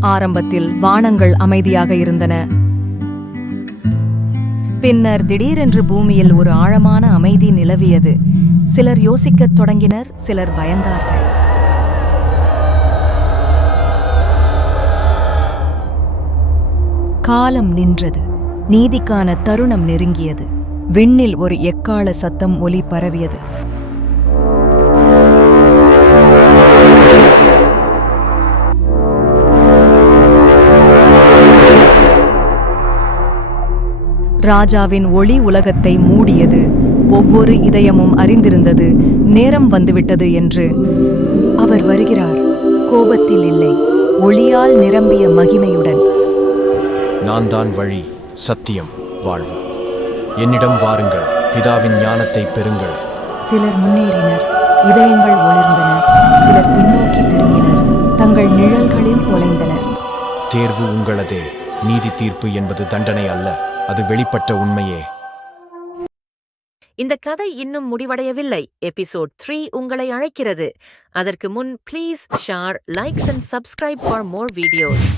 ஆரம்பத்தில் வானங்கள் அமைதியாக இருந்தன. பின்னர் திடீரென்று பூமியில் ஒரு ஆழமான அமைதி நிலவியது. சிலர் யோசிக்கத் தொடங்கினர் சிலர் பயந்தார்கள். காலம் நின்றது. நீதிக்கான தருணம் நெருங்கியது. விண்ணில் ஒரு எக்கால சத்தம் ஒலி பரவியது. ராஜாவின் ஒளி உலகத்தை மூடியது. ஒவ்வொரு இதயமும் அறிந்திருந்தது நேரம் வந்துவிட்டது என்று. அவர் வருகிறார். கோபத்தில் இல்லை. ஒளியால் நிரம்பிய மகிமையுடன். நான் தான் வழி சத்தியம் வாழ்வு. என்னிடம் வாருங்கள் பிதாவின் ஞானத்தை பெறுங்கள். சிலர் முன்னேறினர் இதயங்கள் ஒளிர்ந்தன. சிலர் பின்னோக்கி திரும்பினர் தங்கள் நிழல்களில் தொலைந்தனர். தேர்வு உங்களதே நீதி தீர்ப்பு என்பது தண்டனை அல்ல. அது வெளிப்பட்ட உண்மையே. இந்த கதை இன்னும் முடிவடையவில்லை. எபிசோட் த்ரீ உங்களை அழைக்கிறது. அதற்கு முன் please share likes and subscribe for more videos